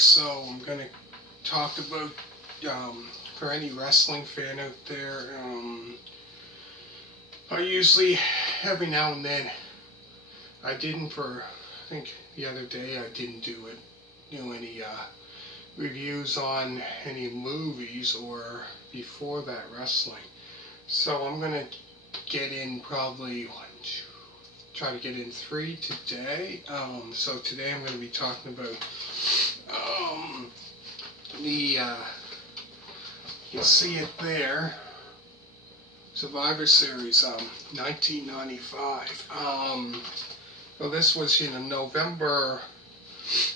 so I'm gonna talk about for any wrestling fan out there. I usually every now and then I didn't for I think the other day I didn't do any reviews on any movies or before that wrestling. So I'm gonna get in probably try to get in 3 today. So today I'm going to be talking about the you see it there, Survivor Series 1995. So this was in November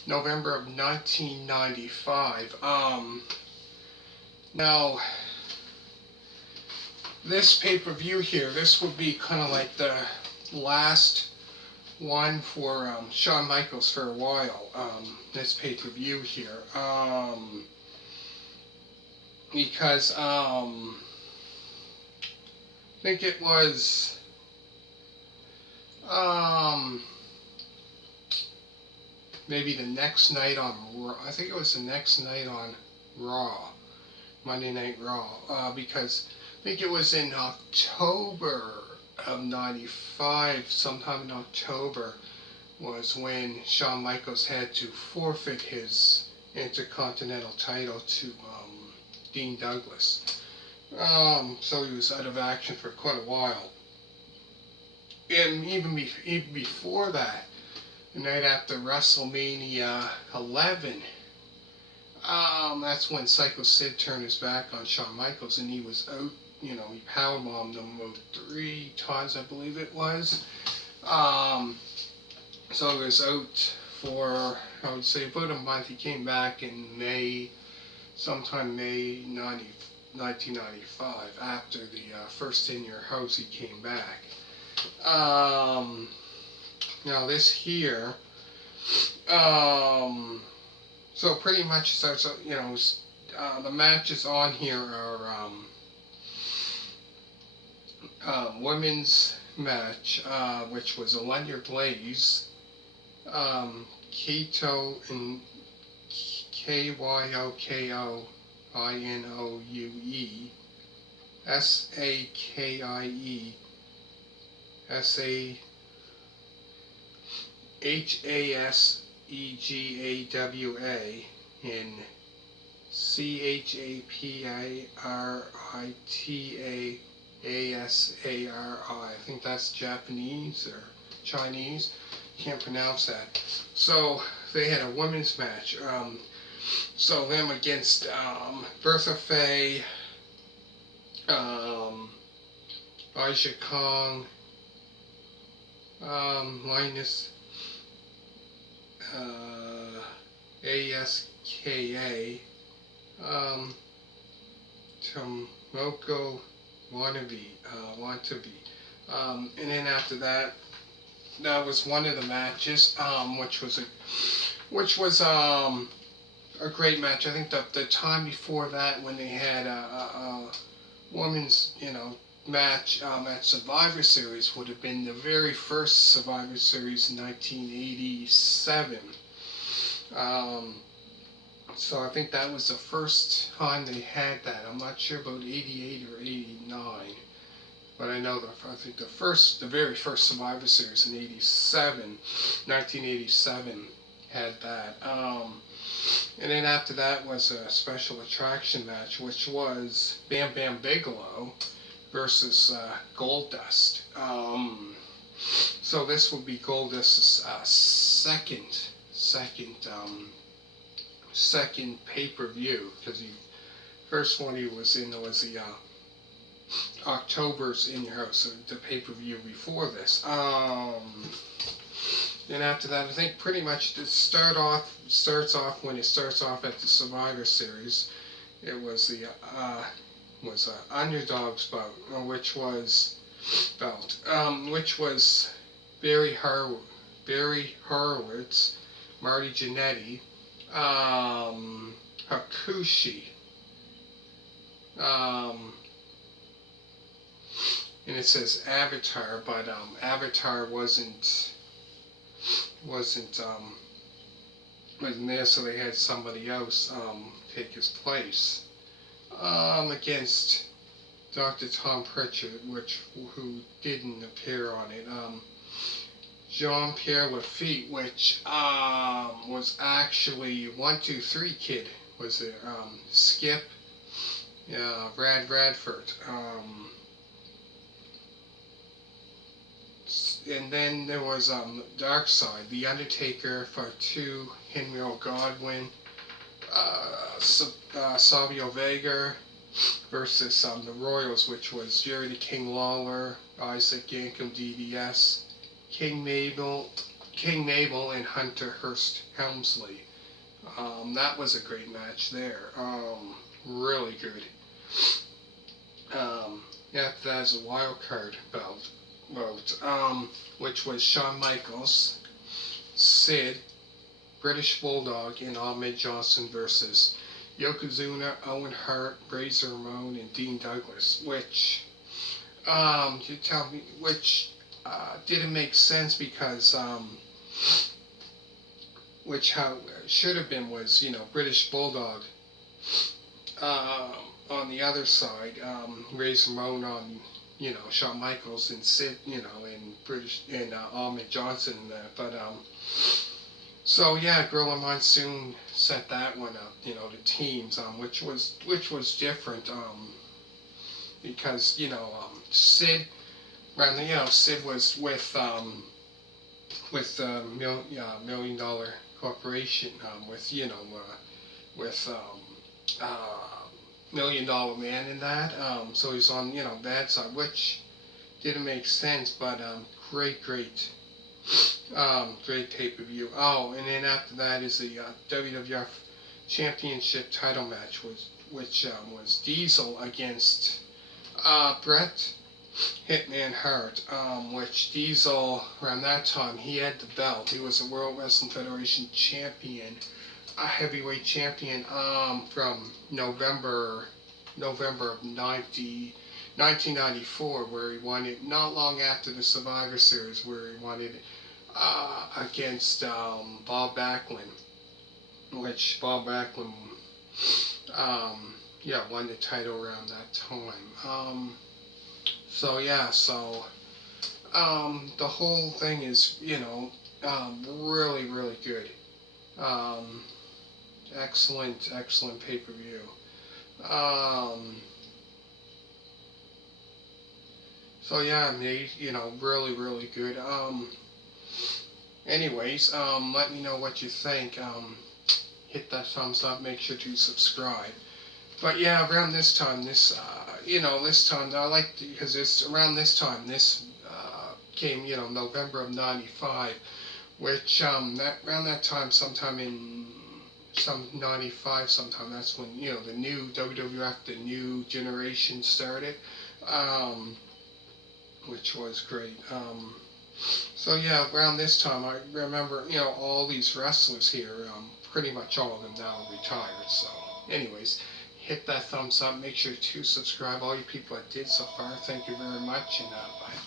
of 1995. Now this pay-per-view here, this would be kind of like the last one for Shawn Michaels for a while, this pay-per-view here, because I think it was maybe the next night on Raw. I think it was the next night on Raw, Monday Night Raw, because I think it was in October of 95, sometime in October, was when Shawn Michaels had to forfeit his Intercontinental title to Dean Douglas. So he was out of action for quite a while. And even before that, the night after WrestleMania 11, that's when Psycho Sid turned his back on Shawn Michaels, and he was out. You know, he powerbombed him about 3 times, I believe it was. So he was out for, I would say, about a month. He came back in sometime May 1995, after the first In Your House, he came back. Now this here, so pretty much starts, the matches on here are, women's match, which was Alundra Blayze, Keto and Kyoko Inoue, Sakie Hashegawa, and Chaparita Asari. I think that's Japanese or Chinese. Can't pronounce that. So they had a women's match. So them against Bertha, Faye, Aja Kong, Lioness, Aska, Tomoko, Watanabe. And then after that, that was one of the matches, which was a great match. I think the time before that, when they had a women's match at Survivor Series, would have been the very first Survivor Series in 1987. So I think that was the first time they had that. I'm not sure about 88 or 89, but I know I think the very first Survivor Series in 1987 had that. And then after that was a special attraction match, which was Bam Bigelow versus Goldust. So this would be Goldust's second pay-per-view, because the first one he was in was the October's In Your House, so the pay-per-view before this. Then after that, I think pretty much it starts off when it starts off at the Survivor Series. It was the Underdogs Bout, which was Barry Horowitz, Marty Janetty, Hakushi, and it says Avatar, but Avatar wasn't wasn't there, so they had somebody else take his place against Dr. Tom Prichard, who didn't appear on it. Jean-Pierre Lafitte, which was actually 1-2-3 Kid, was there. Skip, Radford. And then there was Dark Side, The Undertaker, Fatu, Henry Godwinn, Savio Vega versus the Royals, which was Jerry the King Lawler, Isaac Yankum, D.D.S, King Mabel, and Hunter Hearst-Helmsley. That was a great match there. Really good. After that is a wild card bout, which was Shawn Michaels, Sid, British Bulldog, and Ahmed Johnson versus Yokozuna, Owen Hart, Razor Ramon, and Dean Douglas. Which, you tell me, which didn't make sense because which how should have been was British Bulldog on the other side, Razor Ramon on Shawn Michaels, and Sid and British and Ahmed Johnson, but so yeah, Gorilla Monsoon set that one up, the teams, which was different, because Sid, Sid was with Million Dollar Corporation, with Million Dollar Man in that, so he's on bad side, which didn't make sense, but great pay-per-view. Oh, and then after that is the WWF Championship title match, which was Diesel against Bret Hitman Hart, which Diesel, around that time, he had the belt. He was a World Wrestling Federation champion, a heavyweight champion, from November of 1994, where he won it not long after the Survivor Series, where he won it against Bob Backlund, which Bob Backlund won the title around that time. The whole thing is really good. Excellent pay-per-view. Really good. Anyways, let me know what you think. Hit that thumbs up. Make sure to subscribe. But yeah, around this time, this time I like because it's around this time. This came, November of '95, which around that time, sometime in '95, sometime that's when the new WWF, the new generation started. Which was great. Around this time, I remember, all these wrestlers here, pretty much all of them now retired. So, anyways, hit that thumbs up. Make sure to subscribe. All you people that did so far, thank you very much, and bye.